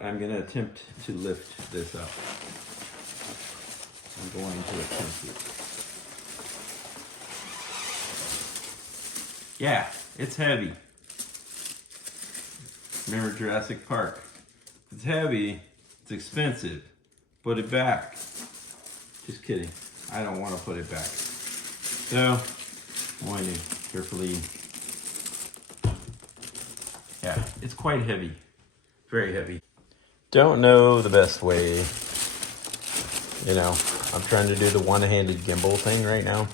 I'm going to attempt to lift this up. I'm going to attempt it. Yeah, it's heavy. Remember Jurassic Park? It's heavy, it's expensive. Put it back. Just kidding. I don't want to put it back. So, I'm going to carefully. Yeah, it's quite heavy. Very heavy. Don't know the best way. You know, I'm trying to do the one-handed gimbal thing right now.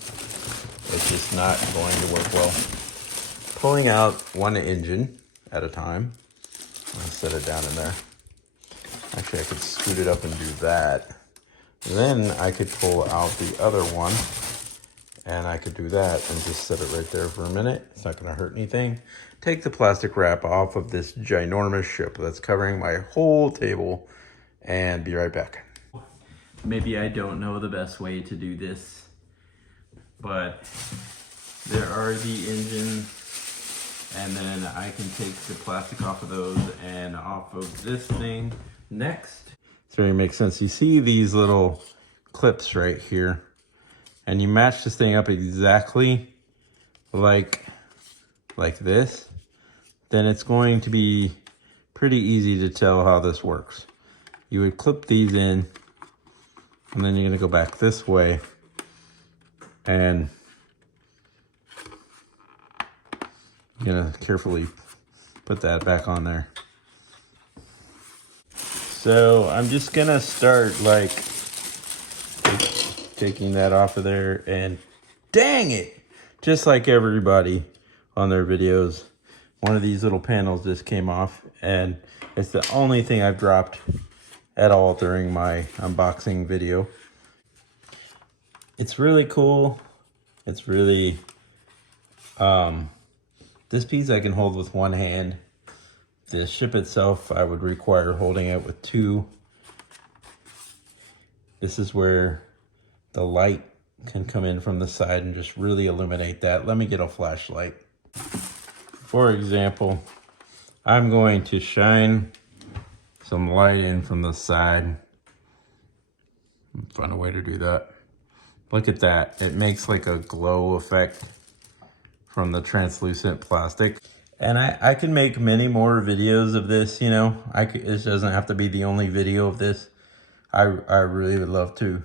It's just not going to work well. Pulling out one engine at a time. I'll set it down in there. Actually, I could scoot it up and do that. Then I could pull out the other one, and I could do that and just set it right there for a minute. It's not going to hurt anything. Take the plastic wrap off of this ginormous ship that's covering my whole table, and be right back. Maybe I don't know the best way to do this, but there are the engines, and then I can take the plastic off of those and off of this thing next. So it makes sense. You see these little clips right here, and you match this thing up exactly like this, then it's going to be pretty easy to tell how this works. You would clip these in, and then you're going to go back this way, and you're going to carefully put that back on there. So I'm just going to start like taking that off of there, and dang it, just like everybody on their videos, one of these little panels just came off, and it's the only thing I've dropped at all during my unboxing video. It's really cool. It's really, this piece I can hold with one hand. The ship itself, I would require holding it with two. This is where the light can come in from the side and just really illuminate that. Let me get a flashlight. For example, I'm going to shine some light in from the side. Find a way to do that. Look at that. It makes like a glow effect from the translucent plastic. And I can make many more videos of this, you know. It doesn't have to be the only video of this. I really would love to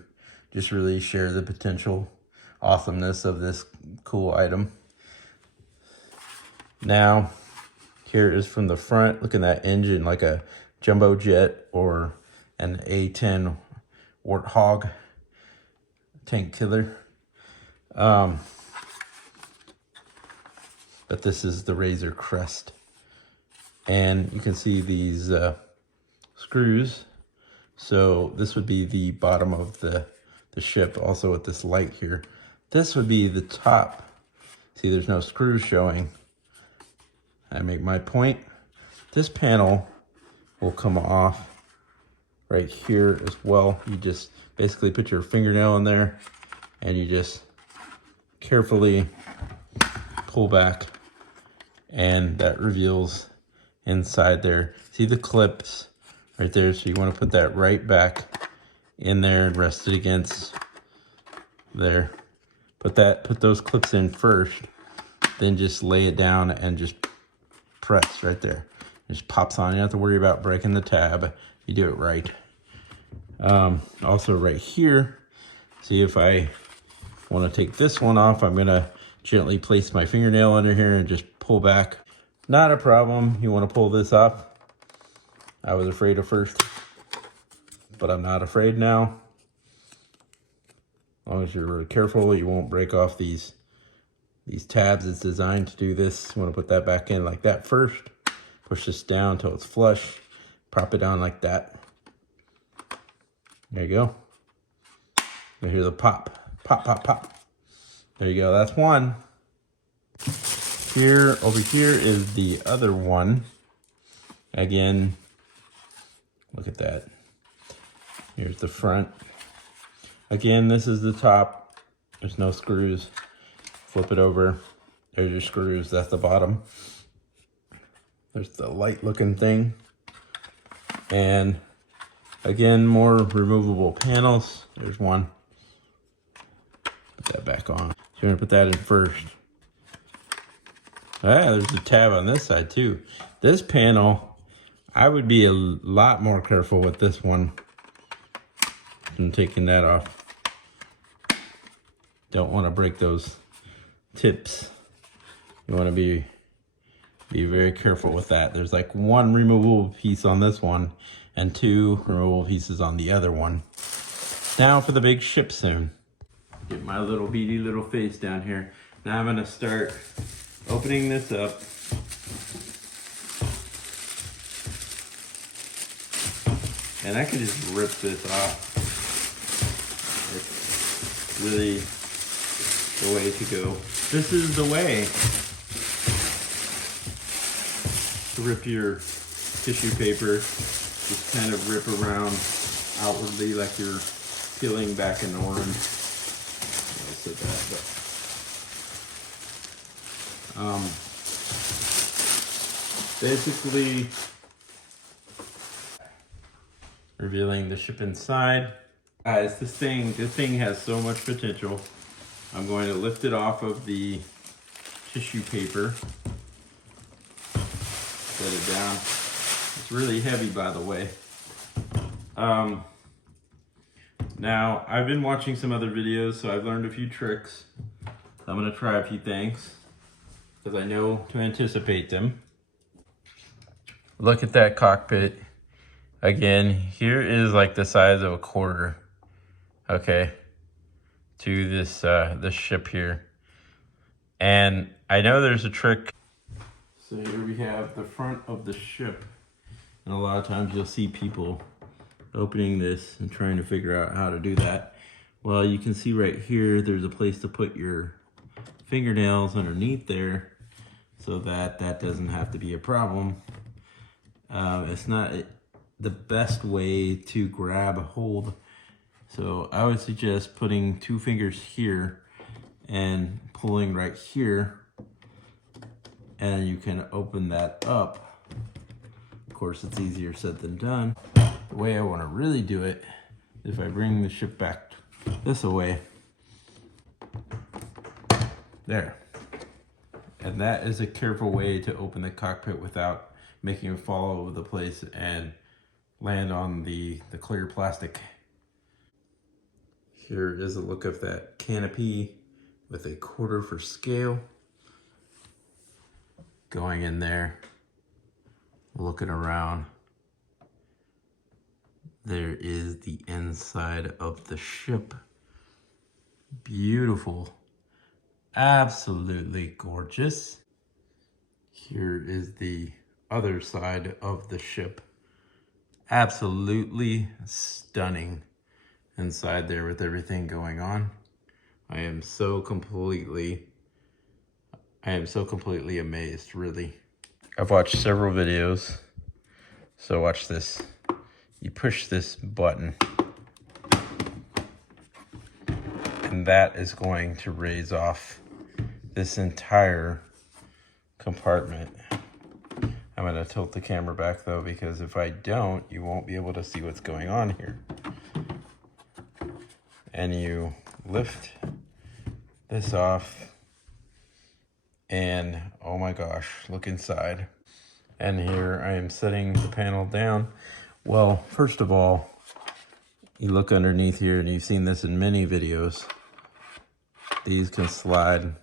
just really share the potential awesomeness of this cool item. Now, here is from the front. Look at that engine, like a jumbo jet or an A-10 Warthog tank killer. But this is the Razor Crest. And you can see these screws. So this would be the bottom of the ship, also with this light here. This would be the top. See, there's no screws showing. I make my point. This panel will come off right here as well. You just basically put your fingernail in there, and you just carefully pull back, and that reveals inside there. See the clips right there? So you want to put that right back in there and rest it against there. Put those clips in first, then just lay it down and just press right there. It just pops on. You don't have to worry about breaking the tab. You do it right. Also right here, see, if I want to take this one off, I'm going to gently place my fingernail under here and just pull back. Not a problem. You want to pull this off. I was afraid at first, but I'm not afraid now. As long as you're really careful, you won't break off these tabs. It's designed to do this. You want to put that back in like that first. Push this down until it's flush. Prop it down like that. There you go. You hear the pop. Pop, pop, pop. There you go. That's one. Here, over here is the other one. Again, look at that. Here's the front. Again, this is the top. There's no screws. Flip it over. There's your screws. That's the bottom. There's the light looking thing. And again, more removable panels. There's one. Put that back on. So you're gonna put that in first. Ah, there's a tab on this side too. This panel, I would be a lot more careful with this one than taking that off. Don't want to break those tips. You want to be very careful with that. There's like one removable piece on this one and two removable pieces on the other one. Now for the big ship soon. Get my little beady little face down here. Now I'm gonna start opening this up. And I can just rip this off. It's really the way to go. This is the way to rip your tissue paper. Just kind of rip around outwardly like you're peeling back an orange. I said that, but basically revealing the ship inside. Guys, this thing has so much potential. I'm going to lift it off of the tissue paper. Set it down. It's really heavy, by the way. Now, I've been watching some other videos, so I've learned a few tricks. I'm gonna try a few things, because I know to anticipate them. Look at that cockpit. Again, here is like the size of a quarter, okay, to this, this ship here. And I know there's a trick. So here we have the front of the ship. And a lot of times you'll see people opening this and trying to figure out how to do that. Well, you can see right here, there's a place to put your fingernails underneath there so that that doesn't have to be a problem. It's not the best way to grab a hold. So I would suggest putting 2 fingers here and pulling right here, and you can open that up. Of course, it's easier said than done. The way I want to really do it, if I bring the ship back this way, there. And that is a careful way to open the cockpit without making it fall all over the place and land on the clear plastic. Here is a look of that canopy with a quarter for scale. Going in there, looking around. There is the inside of the ship. Beautiful. Absolutely gorgeous. Here is the other side of the ship. Absolutely stunning inside there with everything going on. I am so completely amazed, really. I've watched several videos. So watch this. You push this button, and that is going to raise off this entire compartment. I'm going to tilt the camera back though, because if I don't, you won't be able to see what's going on here. And you lift this off, and oh my gosh, look inside. And here I am setting the panel down. Well, first of all, you look underneath here, and you've seen this in many videos. These can slide.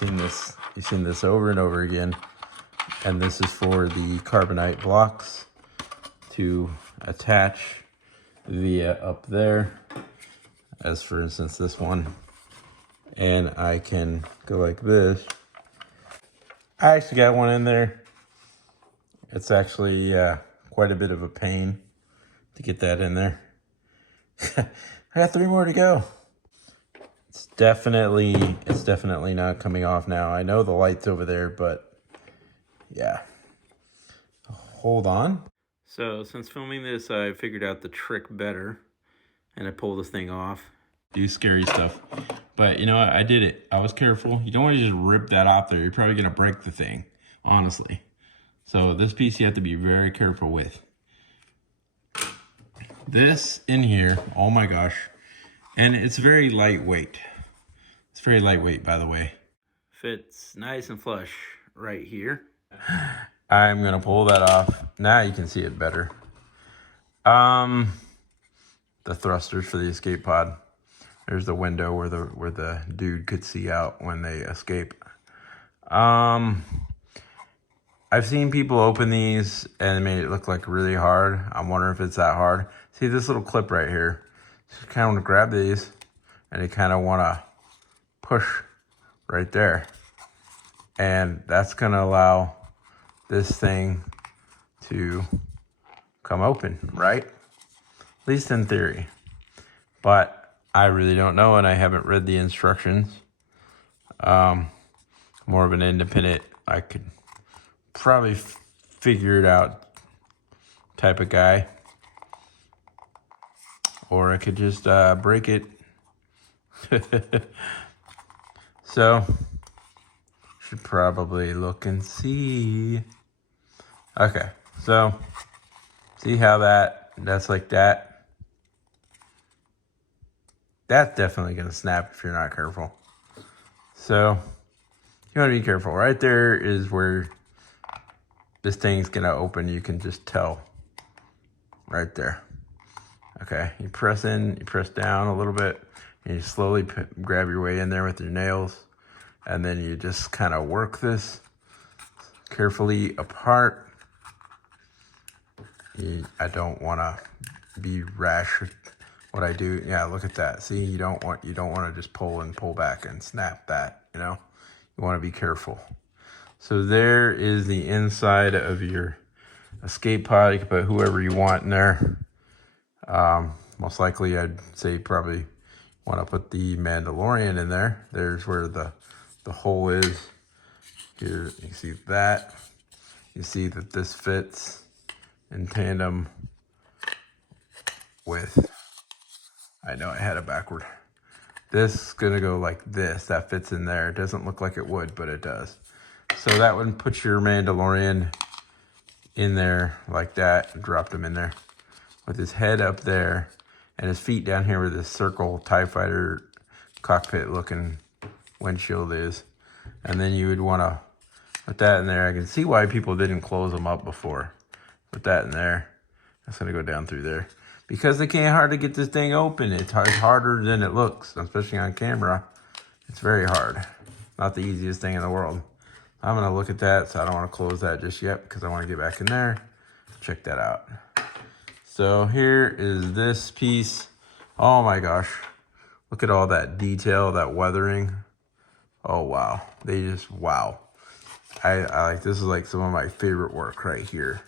You've seen this over and over again. And this is for the carbonite blocks to attach via up there, as for instance this one. And I can go like this. I actually got one in there. It's actually quite a bit of a pain to get that in there. I got 3 more to go. It's definitely not coming off now. I know the light's over there, but yeah. Hold on. So since filming this, I figured out the trick better, and I pulled this thing off. Do scary stuff. But you know what? I did it. I was careful. You don't want to just rip that off there. You're probably going to break the thing, honestly. So this piece you have to be very careful with. This in here, oh my gosh. And it's very lightweight. It's very lightweight, by the way. Fits nice and flush right here. I'm gonna pull that off. Now you can see it better. The thrusters for the escape pod. There's the window where the dude could see out when they escape. I've seen people open these and it made it look like really hard. I'm wondering if it's that hard. See this little clip right here? Just kind of want to grab these and you kind of want to push right there. And that's going to allow this thing to come open, right? At least in theory. But I really don't know and I haven't read the instructions. More of an independent, I could probably figure it out type of guy. Or I could just break it. So, should probably look and see. Okay, so see how that's like that. That's definitely gonna snap if you're not careful. So you wanna be careful. Right there is where this thing's gonna open. You can just tell right there. Okay, you press in, you press down a little bit, and you slowly grab your way in there with your nails, and then you just kind of work this carefully apart. I don't want to be rash with what I do. Yeah, look at that. See, you don't want to just pull back and snap that. You know, you want to be careful. So there is the inside of your escape pod. You can put whoever you want in there. Most likely I'd say probably want to put the Mandalorian in there. There's where the hole is. Here you see that. You see that this fits in tandem with, I know I had it backward. This is gonna go like this. That fits in there. It doesn't look like it would, but it does. So that would put your Mandalorian in there like that and dropped him in there with his head up there and his feet down here where this circle TIE fighter cockpit looking windshield is. And then you would want to put that in there. I can see why people didn't close them up before. Put that in there. That's going to go down through there. Because they can't hardly get this thing open. It's harder than it looks, especially on camera. It's very hard. Not the easiest thing in the world. I'm going to look at that, so I don't want to close that just yet because I want to get back in there. Check that out. So here is this piece. Oh my gosh. Look at all that detail, that weathering. Oh wow. They just, wow. I like, this is like some of my favorite work right here.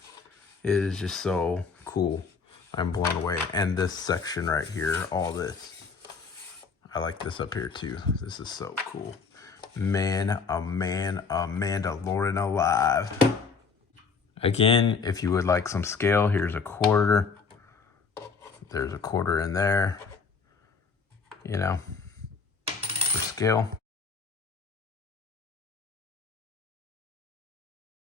It is just so cool. I'm blown away. And this section right here, all this. I like this up here too. This is so cool. A Mandalorian alive. Again, if you would like some scale, here's a quarter. There's a quarter in there, you know, for scale.